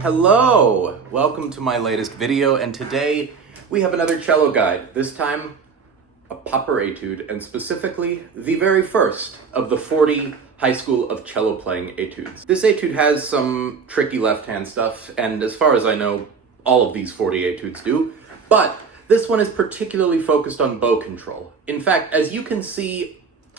Hello! Welcome to my latest video, and today we have another cello guide. This time, a popper etude, and specifically the very first of the 40 High School of Cello Playing etudes. This etude has some tricky left-hand stuff, and as far as I know, all of these 40 etudes do, but this one is particularly focused on bow control. In fact, as you can see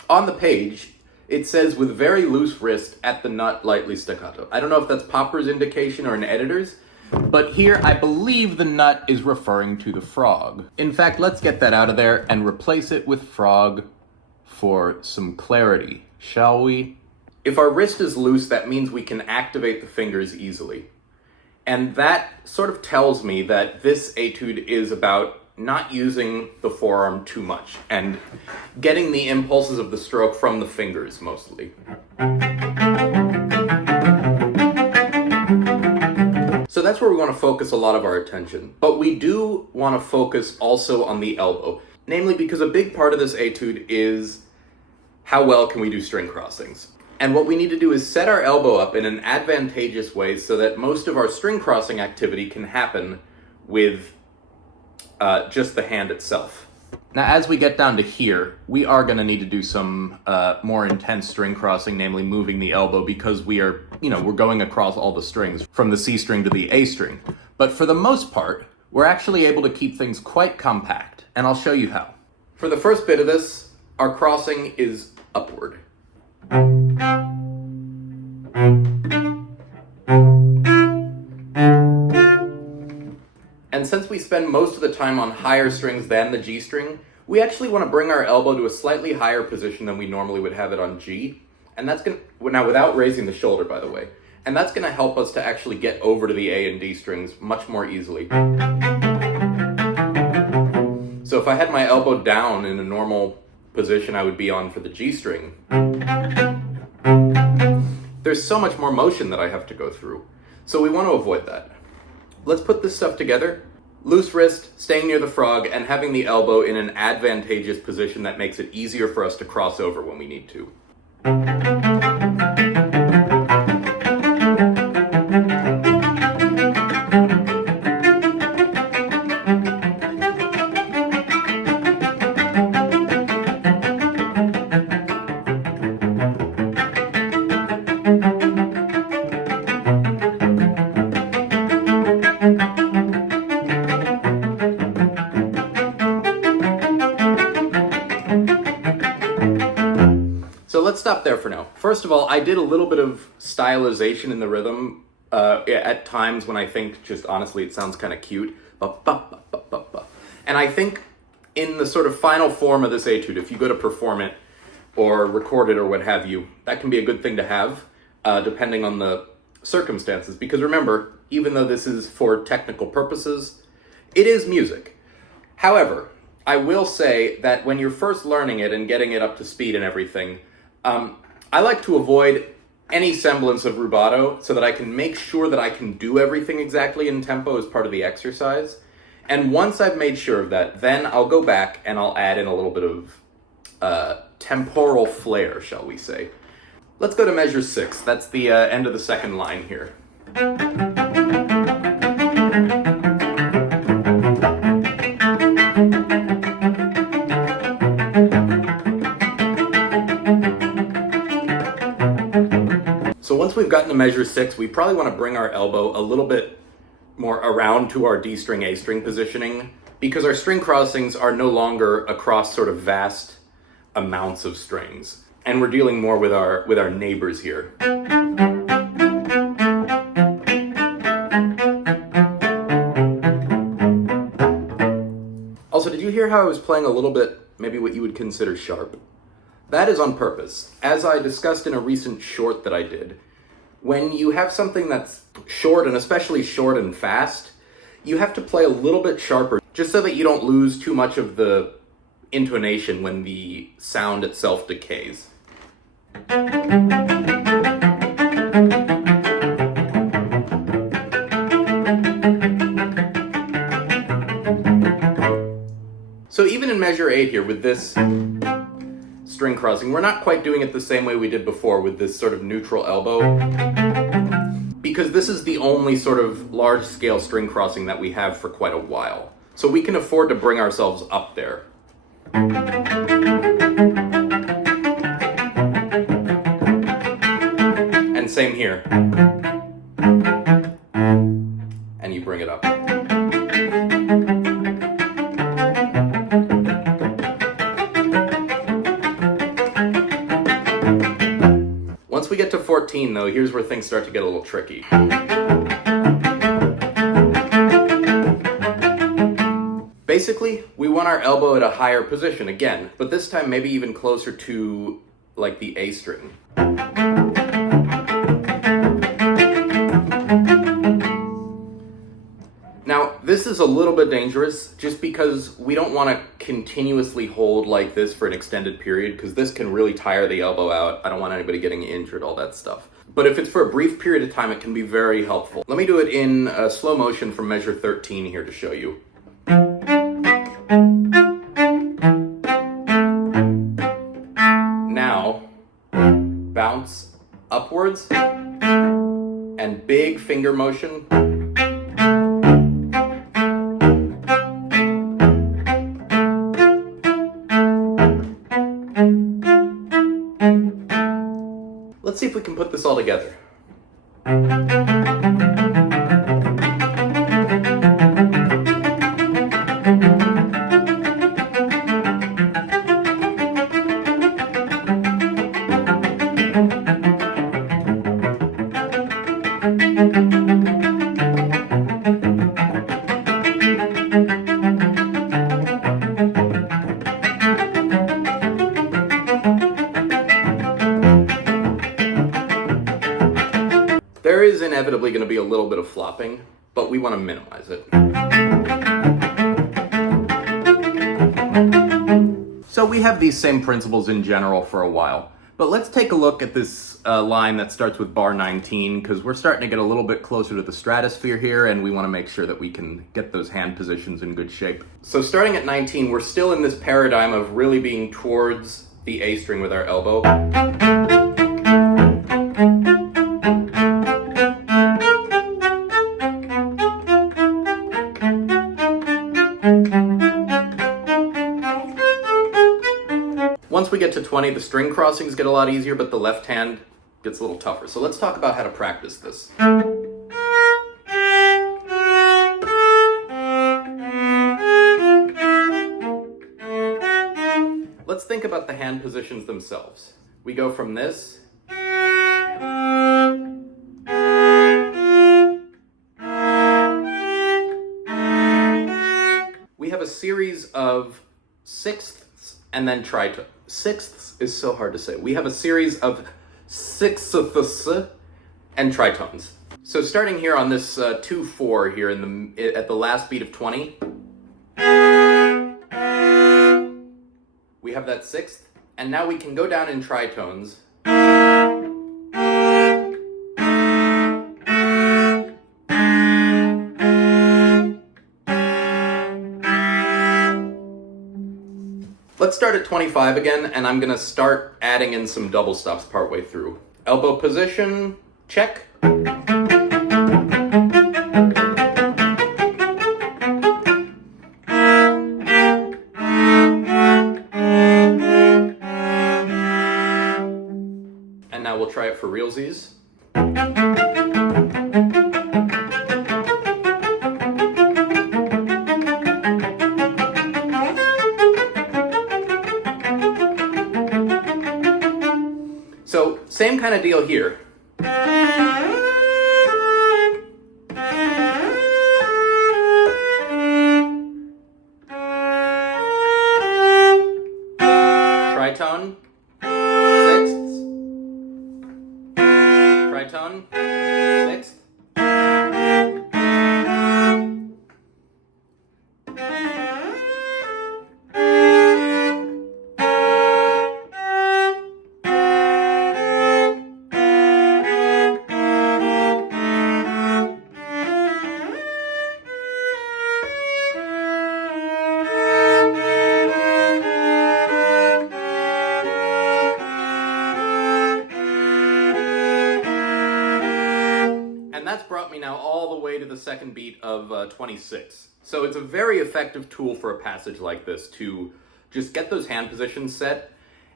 on the page, it says with very loose wrist at the nut lightly staccato. I don't know if that's popper's indication or an editor's, but here I believe the nut is referring to the frog. In fact, let's get that out of there and replace it with frog for some clarity, shall we? If our wrist is loose, that means we can activate the fingers easily. And that sort of tells me that this etude is about not using the forearm too much and getting the impulses of the stroke from the fingers mostly. So that's where we want to focus a lot of our attention. But we do want to focus also on the elbow, namely because a big part of this etude is how well can we do string crossings. And what we need to do is set our elbow up in an advantageous way so that most of our string crossing activity can happen with just the hand itself. Now, as we get down to here, we are going to need to do some more intense string crossing, namely moving the elbow, because we are, we're going across all the strings from the C string to the A string. But for the most part, we're actually able to keep things quite compact, and I'll show you how. For the first bit of this, our crossing is upward. And since we spend most of the time on higher strings than the G string, we actually want to bring our elbow to a slightly higher position than we normally would have it on G. And that's going to, now without raising the shoulder, by the way, and that's going to help us to actually get over to the A and D strings much more easily. So if I had my elbow down in a normal position I would be on for the G string, there's so much more motion that I have to go through. So we want to avoid that. Let's put this stuff together. Loose wrist, staying near the frog, and having the elbow in an advantageous position that makes it easier for us to cross over when we need to. So let's stop there for now. First of all, I did a little bit of stylization in the rhythm at times when I think, just honestly, it sounds kind of cute. And I think in the sort of final form of this etude, if you go to perform it or record it or what have you, that can be a good thing to have, depending on the circumstances. Because remember, even though this is for technical purposes, it is music. However, I will say that when you're first learning it and getting it up to speed and everything, I like to avoid any semblance of rubato so that I can make sure that I can do everything exactly in tempo as part of the exercise. And once I've made sure of that, then I'll go back and I'll add in a little bit of temporal flair, shall we say. Let's go to measure 6. That's the end of the second line here. So once we've gotten to measure 6, we probably want to bring our elbow a little bit more around to our D string, A string positioning, because our string crossings are no longer across sort of vast amounts of strings. And we're dealing more with our neighbors here. Also, did you hear how I was playing a little bit, maybe what you would consider sharp? That is on purpose. As I discussed in a recent short that I did, when you have something that's short, and especially short and fast, you have to play a little bit sharper, just so that you don't lose too much of the intonation when the sound itself decays. So even in measure 8 here, with this string crossing. We're not quite doing it the same way we did before with this sort of neutral elbow, because this is the only sort of large-scale string crossing that we have for quite a while. So we can afford to bring ourselves up there. And same here. And you bring it up. Once we get to 14, though, here's where things start to get a little tricky. Basically, we want our elbow at a higher position again, but this time maybe even closer to, like, the A string. Now, this is a little bit dangerous just because we don't want to continuously hold like this for an extended period, because this can really tire the elbow out. I don't want anybody getting injured, all that stuff. But if it's for a brief period of time, it can be very helpful. Let me do it in slow motion from measure 13 here to show you. Now, bounce upwards and big finger motion. Let's see if we can put this all together. There is inevitably going to be a little bit of flopping, but we want to minimize it. So we have these same principles in general for a while, but let's take a look at this line that starts with bar 19, because we're starting to get a little bit closer to the stratosphere here, and we want to make sure that we can get those hand positions in good shape. So starting at 19, we're still in this paradigm of really being towards the A string with our elbow. Once we get to 20, the string crossings get a lot easier, but the left hand gets a little tougher. So let's talk about how to practice this. Let's think about the hand positions themselves. We go from this we have a series of sixths and then tritones. Sixths is so hard to say. We have a series of sixths and tritones. So starting here on this 2-4 here at the last beat of 20, we have that sixth, and now we can go down in tritones. Let's start at 25 again, and I'm going to start adding in some double stops partway through. Elbow position, check. And now we'll try it for realsies. So, same kind of deal here. Tritone, sixths, tritone, sixth. that's brought me now all the way to the second beat of 26. So it's a very effective tool for a passage like this to just get those hand positions set.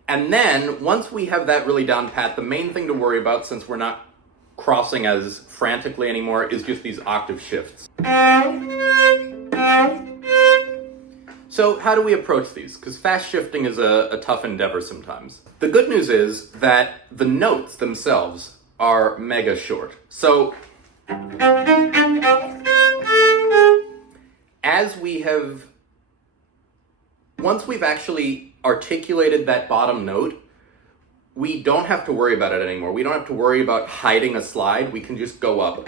And then, once we have that really down pat, the main thing to worry about, since we're not crossing as frantically anymore, is just these octave shifts. So how do we approach these? Because fast shifting is a tough endeavor sometimes. The good news is that the notes themselves are mega short. So once we've actually articulated that bottom note, we don't have to worry about it anymore. We don't have to worry about hiding a slide. We can just go up.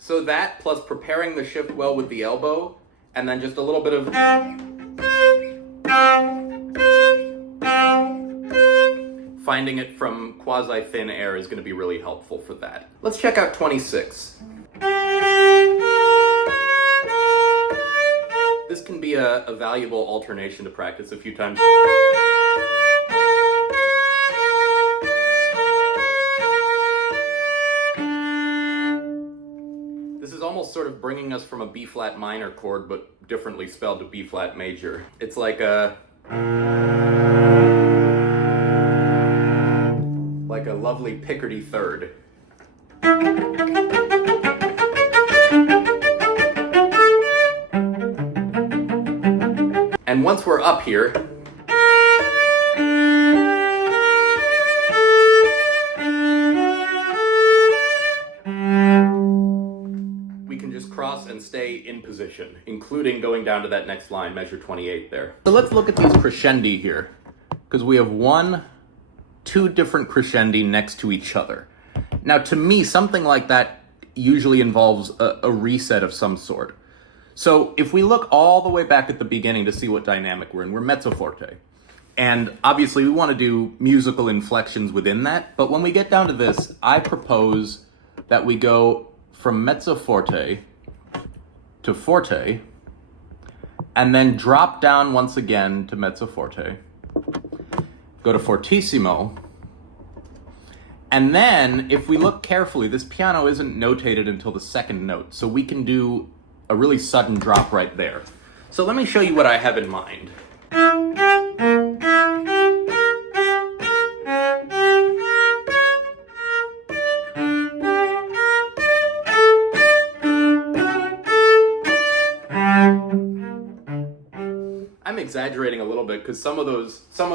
So that, plus preparing the shift well with the elbow, and then just a little bit of finding it from quasi-thin air is going to be really helpful for that. Let's check out 26. This can be a valuable alternation to practice a few times. This is almost sort of bringing us from a B-flat minor chord, but differently spelled, to B-flat major. It's like a lovely Picardy third. And once we're up here, we can just cross and stay in position, including going down to that next line, measure 28 there. So let's look at these crescendi here, because we have two different crescendi next to each other. Now, to me, something like that usually involves a reset of some sort. So if we look all the way back at the beginning to see what dynamic we're in, we're mezzo forte. And obviously we want to do musical inflections within that, but when we get down to this, I propose that we go from mezzo forte to forte, and then drop down once again to mezzo forte, go to fortissimo, and then if we look carefully, this piano isn't notated until the second note, so we can do a really sudden drop right there. So let me show you what I have in mind. I'm exaggerating a little bit because some of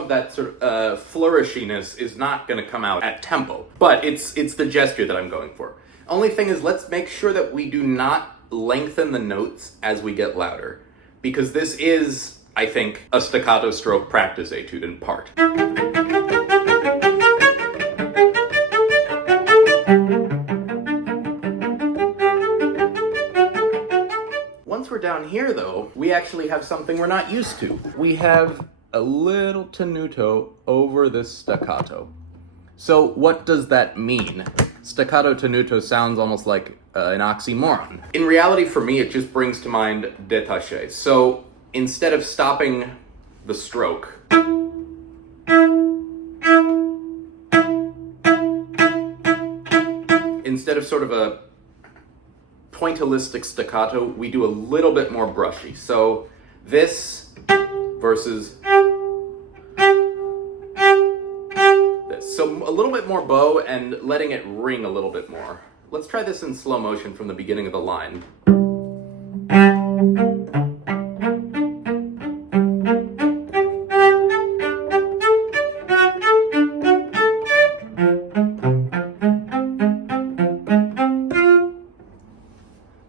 that sort of flourishiness is not going to come out at tempo, but it's the gesture that I'm going for. Only thing is, let's make sure that we do not lengthen the notes as we get louder, because this is, I think, a staccato stroke practice etude in part. Once we're down here, though, we actually have something we're not used to. We have a little tenuto over this staccato. So what does that mean? Staccato tenuto sounds almost like an oxymoron. In reality, for me, it just brings to mind détaché. So instead of stopping the stroke, instead of sort of a pointillistic staccato, we do a little bit more brushy. So this versus this. So a little bit more bow and letting it ring a little bit more. Let's try this in slow motion from the beginning of the line.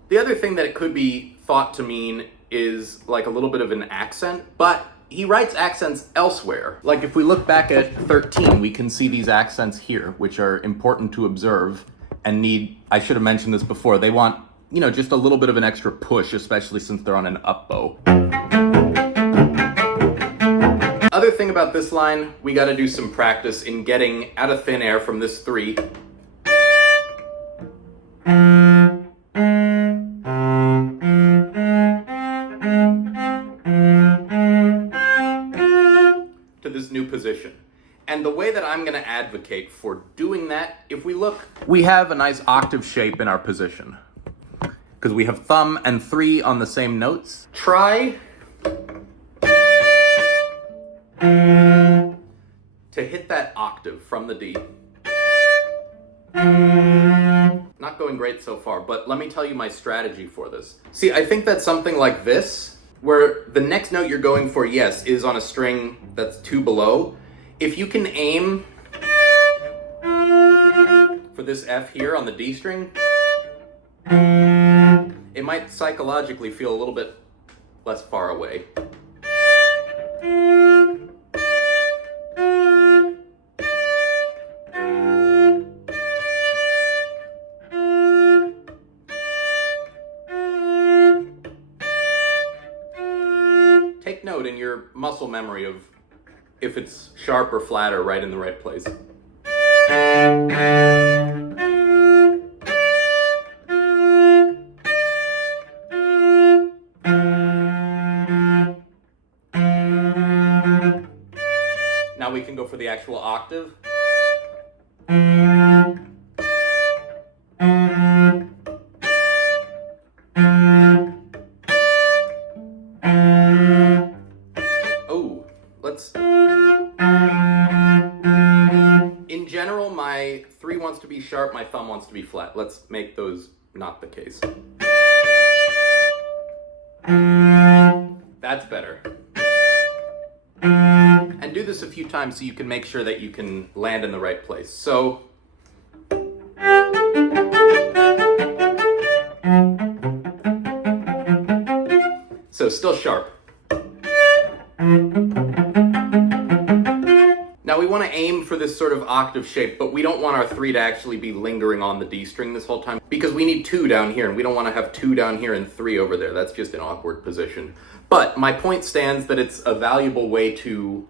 The other thing that it could be thought to mean is like a little bit of an accent, but he writes accents elsewhere. Like if we look back at 13, we can see these accents here, which are important to observe and need, I should have mentioned this before, they want, just a little bit of an extra push, especially since they're on an up bow. Other thing about this line, we got to do some practice in getting out of thin air from this 3. position. And the way that I'm going to advocate for doing that, if we look, we have a nice octave shape in our position. Because we have thumb and 3 on the same notes. Try to hit that octave from the D. Not going great so far, but let me tell you my strategy for this. See, I think that something like this, where the next note you're going for, yes, is on a string that's 2 below. If you can aim for this F here on the D string, it might psychologically feel a little bit less far away. Take note in your muscle memory of if it's sharp or flat or right in the right place. Now we can go for the actual octave. In general, my 3 wants to be sharp, my thumb wants to be flat. Let's make those not the case. That's better. And do this a few times so you can make sure that you can land in the right place. So, still sharp. Now we want to aim for this sort of octave shape, but we don't want our 3 to actually be lingering on the D string this whole time, because we need 2 down here, and we don't want to have 2 down here and 3 over there. That's just an awkward position. But my point stands that it's a valuable way to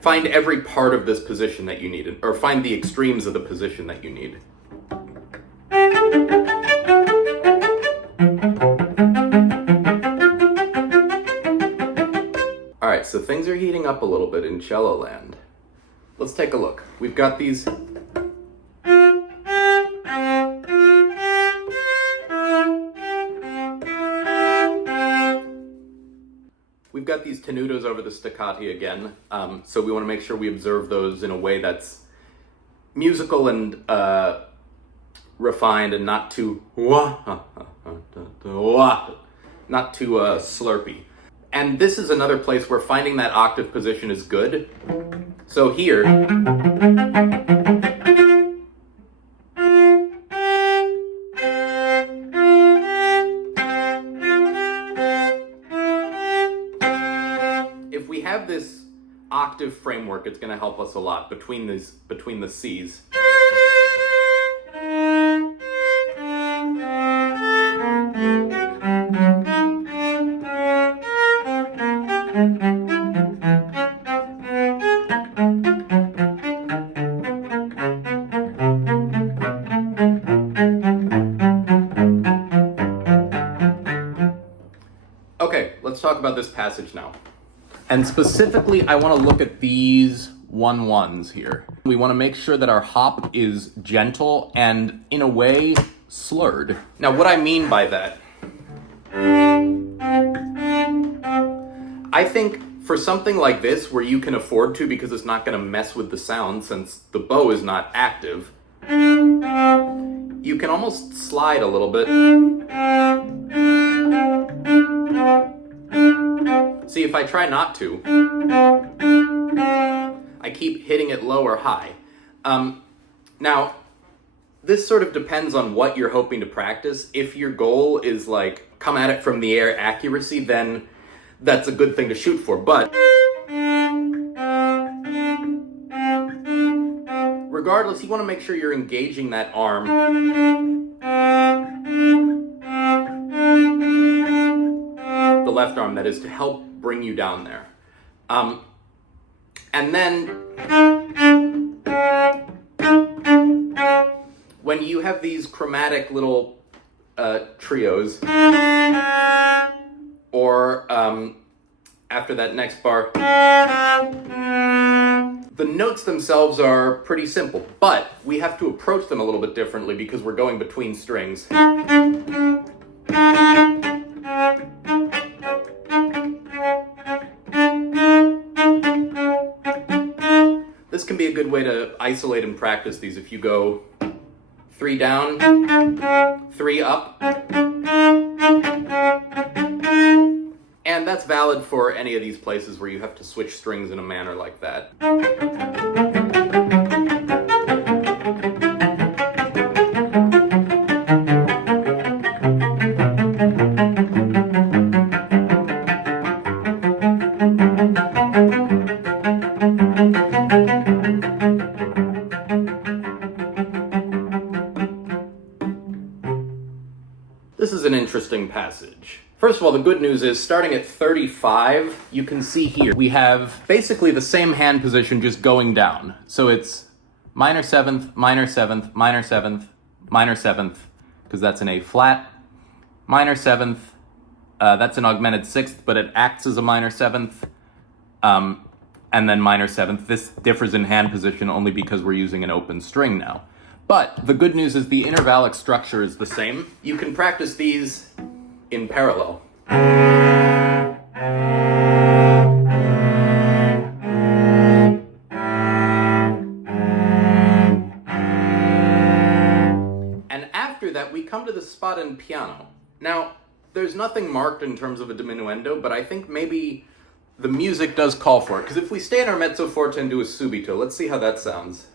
find every part of this position that you need, or find the extremes of the position that you need. Alright, so things are heating up a little bit in cello land. Let's take a look. We've got these tenutos over the staccati again, so we want to make sure we observe those in a way that's musical and refined and not too slurpy. And this is another place where finding that octave position is good. So here, if we have this octave framework, it's going to help us a lot between the C's. Okay, let's talk about this passage now. And specifically, I want to look at these 1-1s here. We want to make sure that our hop is gentle and, in a way, slurred. Now, what I mean by that, I think for something like this, where you can afford to because it's not going to mess with the sound since the bow is not active, you can almost slide a little bit. See, if I try not to, I keep hitting it low or high. Now, this sort of depends on what you're hoping to practice. If your goal is like, come at it from the air accuracy, then that's a good thing to shoot for. But regardless, you want to make sure you're engaging that arm. The left arm, that is, to help bring you down there. And then when you have these chromatic little trios, or after that next bar, The notes themselves are pretty simple, but we have to approach them a little bit differently because we're going between strings. This can be a good way to isolate and practice these if you go 3 down, 3 up. And that's valid for any of these places where you have to switch strings in a manner like that. This is an interesting passage. First of all, the good news is starting at 35, you can see here, we have basically the same hand position just going down. So it's minor 7th, minor 7th, minor 7th, minor 7th, because that's an A flat, minor 7th, that's an augmented 6th, but it acts as a minor 7th, and then minor 7th. This differs in hand position only because we're using an open string now. But the good news is the intervallic structure is the same. You can practice these in parallel. And after that, we come to the spot in piano. Now, there's nothing marked in terms of a diminuendo, but I think maybe the music does call for it. Because if we stay in our mezzo forte and do a subito, let's see how that sounds.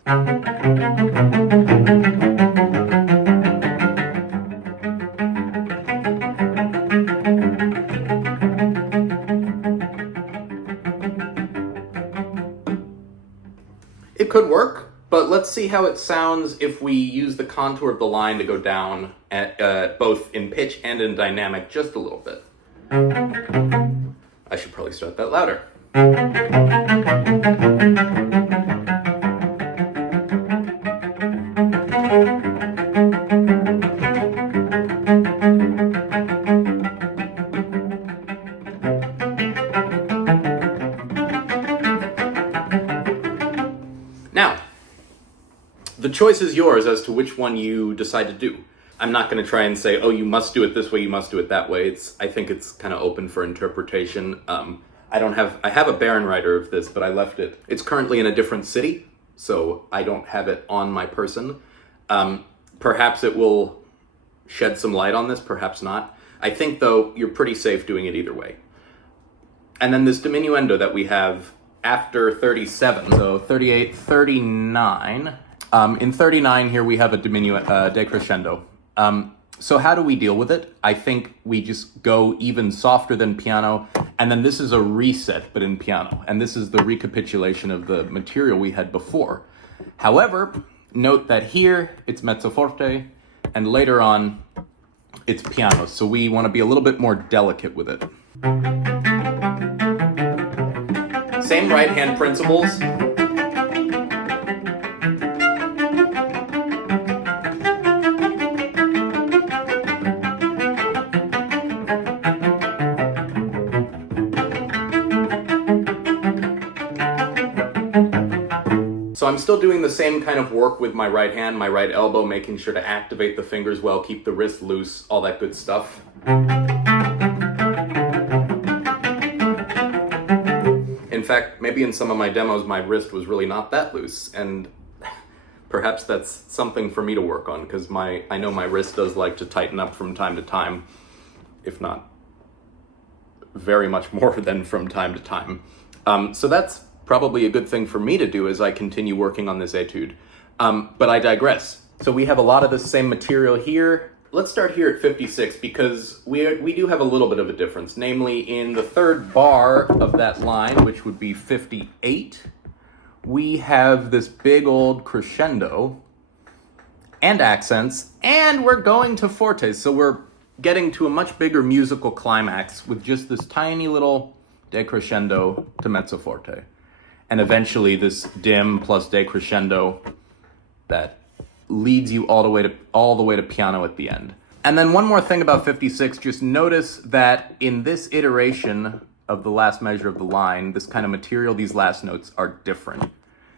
It could work, but let's see how it sounds if we use the contour of the line to go down at, both in pitch and in dynamic just a little bit. I should probably start that louder. Now, the choice is yours as to which one you decide to do. I'm not going to try and say, oh, you must do it this way, you must do it that way. I think it's kind of open for interpretation. I have a Baronreiter of this, but I left it. It's currently in a different city, so I don't have it on my person. Perhaps it will shed some light on this, perhaps not. I think, though, you're pretty safe doing it either way. And then this diminuendo that we have after 37, so 38, 39. In 39 here we have a decrescendo. So how do we deal with it? I think we just go even softer than piano, and then this is a reset, but in piano. And this is the recapitulation of the material we had before. However, note that here it's mezzo forte, and later on it's piano. So we want to be a little bit more delicate with it. Same right hand principles. So I'm still doing the same kind of work with my right hand, my right elbow, making sure to activate the fingers well, keep the wrist loose, all that good stuff. In fact, maybe in some of my demos, my wrist was really not that loose, and perhaps that's something for me to work on, because I know my wrist does like to tighten up from time to time, if not very much more than from time to time. So that's probably a good thing for me to do as I continue working on this etude. But I digress. So we have a lot of the same material here. Let's start here at 56 because we do have a little bit of a difference. Namely, in the third bar of that line, which would be 58, we have this big old crescendo and accents, and we're going to fortes. So we're getting to a much bigger musical climax with just this tiny little decrescendo to mezzo forte. And eventually this dim plus decrescendo that leads you all the way to piano at the end. And then one more thing about 56, just notice that in this iteration of the last measure of the line, this kind of material, these last notes are different.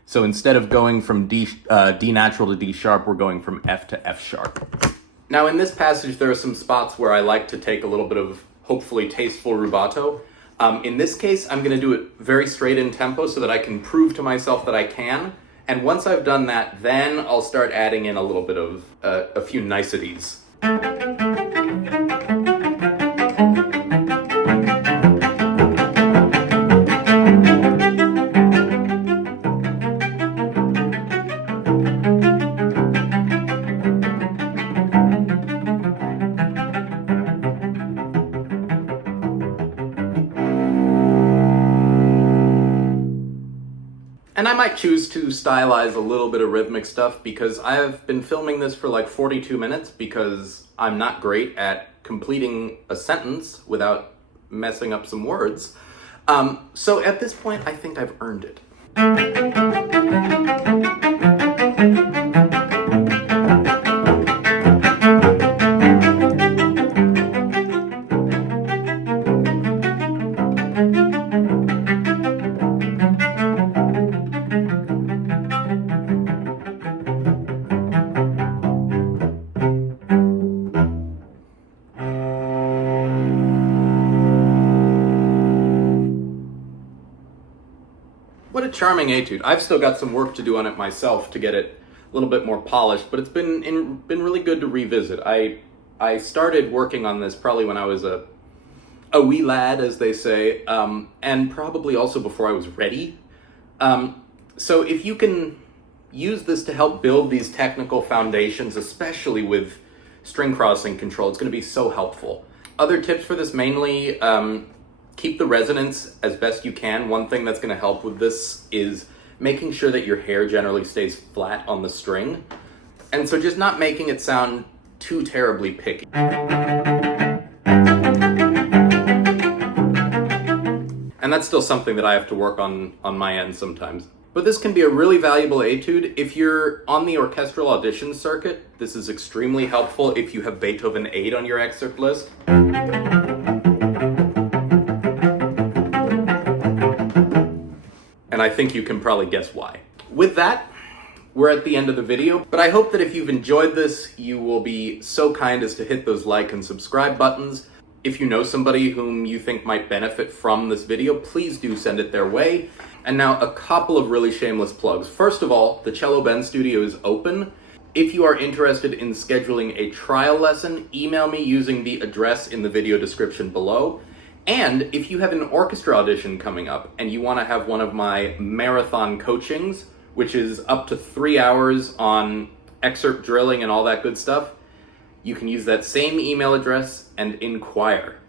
So instead of going from D natural to D sharp, we're going from F to F sharp. Now in this passage, there are some spots where I like to take a little bit of hopefully tasteful rubato. In this case, I'm going to do it very straight in tempo so that I can prove to myself that I can. And once I've done that, then I'll start adding in a little bit of a few niceties. And I might choose to stylize a little bit of rhythmic stuff because I have been filming this for like 42 minutes because I'm not great at completing a sentence without messing up some words. So at this point, I think I've earned it. What a charming etude. I've still got some work to do on it myself to get it a little bit more polished, but it's been really good to revisit. I started working on this probably when I was a wee lad, as they say, and probably also before I was ready. So if you can use this to help build these technical foundations, especially with string crossing control, it's going to be so helpful. Other tips for this mainly, keep the resonance as best you can. One thing that's going to help with this is making sure that your hair generally stays flat on the string. And so just not making it sound too terribly picky. And that's still something that I have to work on my end sometimes. But this can be a really valuable etude. If you're on the orchestral audition circuit, this is extremely helpful if you have Beethoven 8 on your excerpt list. And I think you can probably guess why. With that, we're at the end of the video, but I hope that if you've enjoyed this, you will be so kind as to hit those like and subscribe buttons. If you know somebody whom you think might benefit from this video, please do send it their way. And now a couple of really shameless plugs. First of all, the Cello Ben Studio is open. If you are interested in scheduling a trial lesson, email me using the address in the video description below. And if you have an orchestra audition coming up and you want to have one of my marathon coachings, which is up to 3 hours on excerpt drilling and all that good stuff, you can use that same email address and inquire.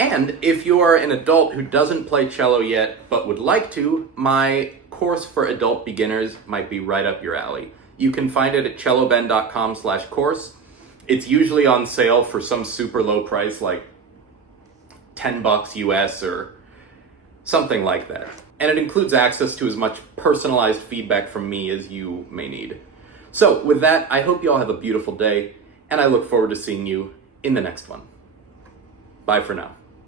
And if you are an adult who doesn't play cello yet but would like to, my course for adult beginners might be right up your alley. You can find it at celloben.com/course. It's usually on sale for some super low price, like $10 US or something like that. And it includes access to as much personalized feedback from me as you may need. So with that, I hope you all have a beautiful day, and I look forward to seeing you in the next one. Bye for now.